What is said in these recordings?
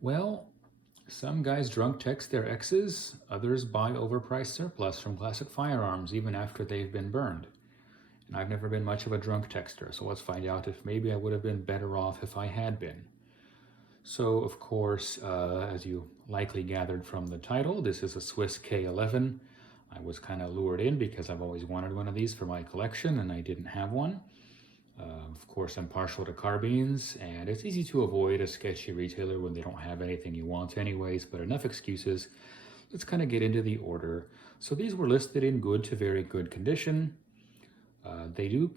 Well, some guys drunk text their exes, others buy overpriced surplus from classic firearms even after they've been burned. And I've never been much of a drunk texter, so let's find out if maybe I would have been better off if I had been. So, of course, as you likely gathered from the title, this is a Swiss K11. I was kind of lured in because I've always wanted one of these for my collection and I didn't have one. Of course, I'm partial to carbines, and it's easy to avoid a sketchy retailer when they don't have anything you want anyways, but enough excuses. Let's kind of get into the order. So these were listed in good to very good condition. They do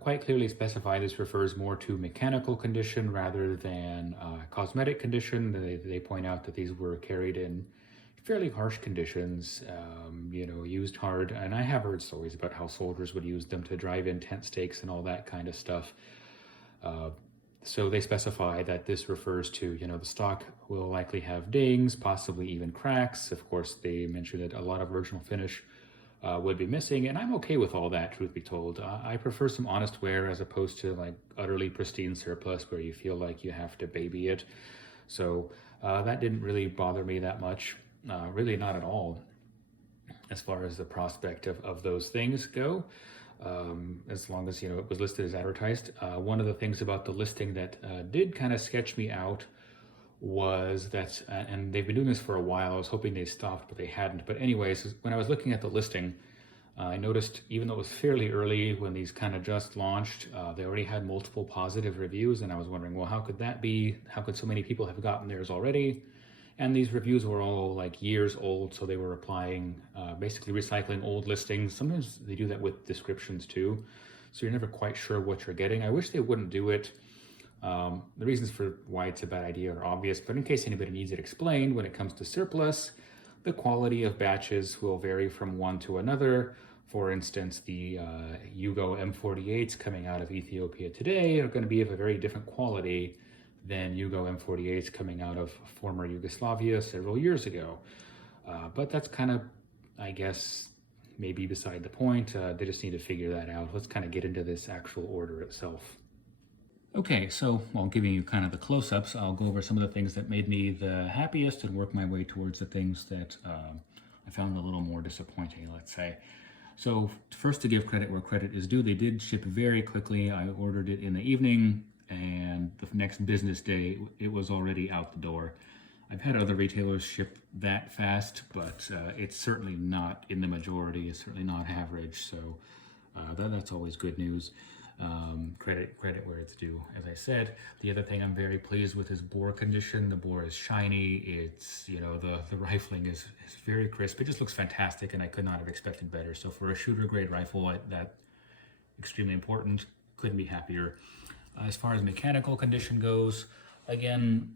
quite clearly specify this refers more to mechanical condition rather than cosmetic condition. They point out that these were carried in fairly harsh conditions, used hard. And I have heard stories about how soldiers would use them to drive in tent stakes and all that kind of stuff. So they specify that this refers to, the stock will likely have dings, possibly even cracks. Of course, they mention that a lot of original finish would be missing, and I'm okay with all that, truth be told. I prefer some honest wear as opposed to like utterly pristine surplus where you feel like you have to baby it. So that didn't really bother me that much, really not at all, as far as the prospect of those things go. As long as it was listed as advertised. One of the things about the listing that did kind of sketch me out was that, and they've been doing this for a while, I was hoping they stopped, but they hadn't. But anyways, when I was looking at the listing, I noticed, even though it was fairly early when these kind of just launched, they already had multiple positive reviews, and I was wondering, well, how could that be? How could so many people have gotten theirs already? And these reviews were all like years old, so they were applying, basically recycling old listings. Sometimes they do that with descriptions too, so you're never quite sure what you're getting. I wish they wouldn't do it. The reasons for why it's a bad idea are obvious, but in case anybody needs it explained, when it comes to surplus, the quality of batches will vary from one to another. For instance, the Yugo M48s coming out of Ethiopia today are going to be of a very different quality than Yugo M48s coming out of former Yugoslavia several years ago. But that's kind of, I guess, maybe beside the point. They just need to figure that out. Let's kind of get into this actual order itself. Okay, so while giving you kind of the close-ups, I'll go over some of the things that made me the happiest and work my way towards the things that I found a little more disappointing, let's say. So first, to give credit where credit is due, they did ship very quickly. I ordered it in the evening, and the next business day, it was already out the door. I've had other retailers ship that fast, but it's certainly not in the majority. It's certainly not average, so that's always good news. Credit where it's due. As I said, the other thing I'm very pleased with is bore condition. The bore is shiny. It's, the rifling is very crisp. It just looks fantastic, and I could not have expected better. So for a shooter grade rifle, that extremely important. Couldn't be happier. As far as mechanical condition goes, again,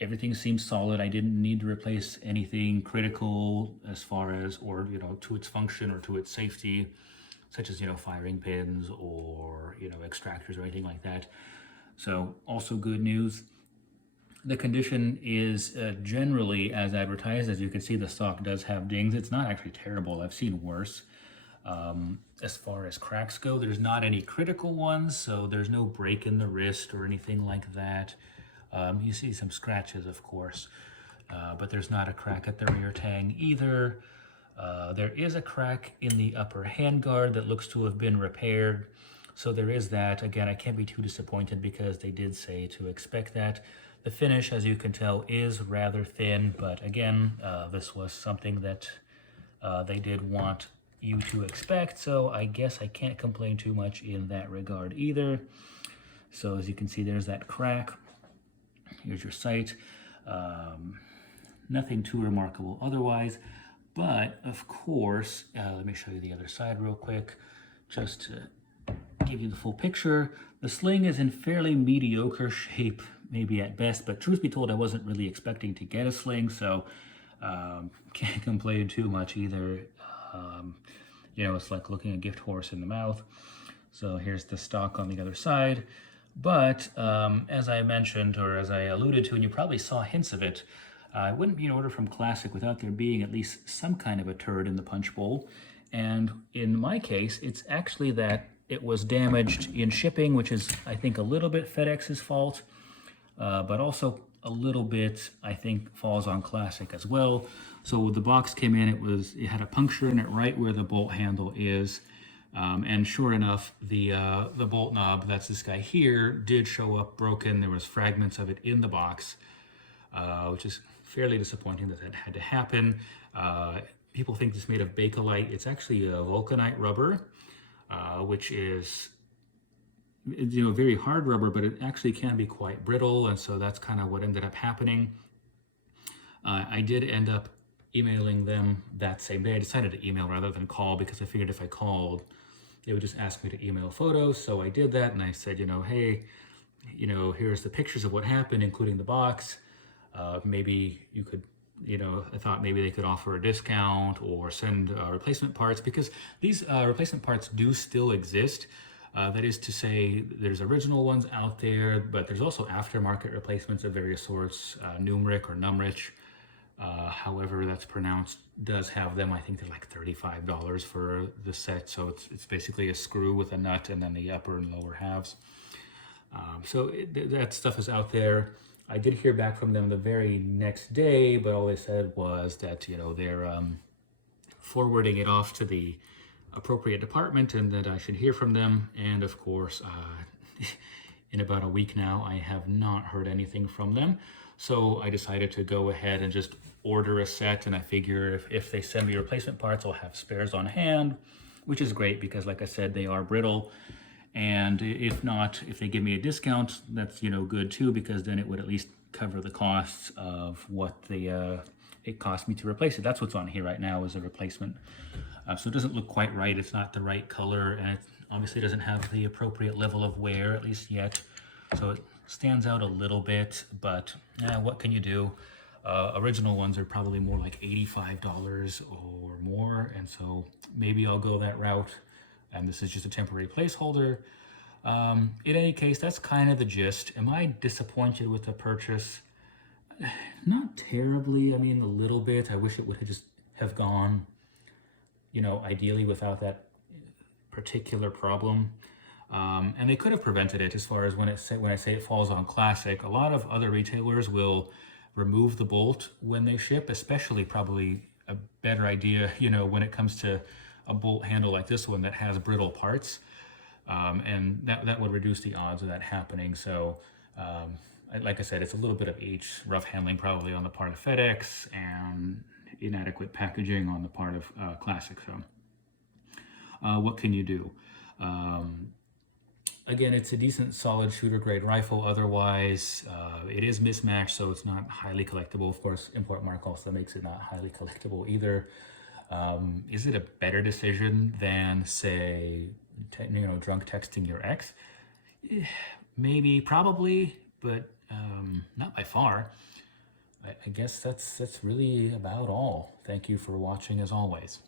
everything seems solid. I didn't need to replace anything critical as far as, or to its function or to its safety, such as firing pins or extractors or anything like that. So also good news. The condition is generally as advertised. As you can see, the stock does have dings. It's not actually terrible. I've seen worse. As far as cracks go, there's not any critical ones, so there's no break in the wrist or anything like that. You see some scratches, of course, but there's not a crack at the rear tang either. There is a crack in the upper handguard that looks to have been repaired. So there is that. Again, I can't be too disappointed because they did say to expect that. The finish, as you can tell, is rather thin, but again, this was something that they did want you to expect, so I guess I can't complain too much in that regard either. So as you can see, there's that crack. Here's your sight. Nothing too remarkable otherwise. But of course, let me show you the other side real quick, just to give you the full picture. The sling is in fairly mediocre shape, maybe at best, but truth be told, I wasn't really expecting to get a sling, so can't complain too much either. It's like looking a gift horse in the mouth. So here's the stock on the other side. But as I mentioned, or as I alluded to, and you probably saw hints of it, I wouldn't be an order from Classic without there being at least some kind of a turd in the punch bowl. And in my case, it's actually that it was damaged in shipping, which is, I think, a little bit FedEx's fault, but also a little bit, I think, falls on classic as well. So the box came in, it had a puncture in it right where the bolt handle is. And sure enough, the bolt knob, that's this guy here, did show up broken. There was fragments of it in the box, which is fairly disappointing that had to happen. People think it's made of Bakelite. It's actually a vulcanite rubber, which is very hard rubber, but it actually can be quite brittle, and so that's kind of what ended up happening. I did end up emailing them that same day. I decided to email rather than call because I figured if I called, they would just ask me to email photos. So I did that, and I said, hey, here's the pictures of what happened, including the box. Maybe you could, I thought maybe they could offer a discount or send replacement parts, because these replacement parts do still exist. That is to say, there's original ones out there, but there's also aftermarket replacements of various sorts. Numrich or Numrich, however that's pronounced, does have them. I think they're like $35 for the set. So it's basically a screw with a nut and then the upper and lower halves. So that stuff is out there. I did hear back from them the very next day, but all they said was that, they're forwarding it off to the appropriate department and that I should hear from them. And of course, in about a week now, I have not heard anything from them. So I decided to go ahead and just order a set. And I figure if they send me replacement parts, I'll have spares on hand, which is great because, like I said, they are brittle. And if not, if they give me a discount, that's, good too, because then it would at least cover the costs of what it cost me to replace it. That's what's on here right now is a replacement. So it doesn't look quite right. It's not the right color, and it obviously doesn't have the appropriate level of wear, at least yet. So it stands out a little bit, but what can you do? Original ones are probably more like $85 or more, and so maybe I'll go that route. And this is just a temporary placeholder. In any case, that's kind of the gist. Am I disappointed with the purchase? Not terribly. I mean, a little bit. I wish it would have gone, ideally without that particular problem. And they could have prevented it as far as when I say it falls on classic. A lot of other retailers will remove the bolt when they ship, especially probably a better idea, when it comes to a bolt handle like this one that has brittle parts, and that would reduce the odds of that happening. So like I said, it's a little bit of each. Rough handling probably on the part of FedEx and inadequate packaging on the part of Classic. So what can you do? Again, it's a decent solid shooter grade rifle. Otherwise, it is mismatched, so it's not highly collectible. Of course, import mark also makes it not highly collectible either. Is it a better decision than, say, drunk texting your ex? Maybe, probably, but not by far. I guess that's really about all. Thank you for watching as always.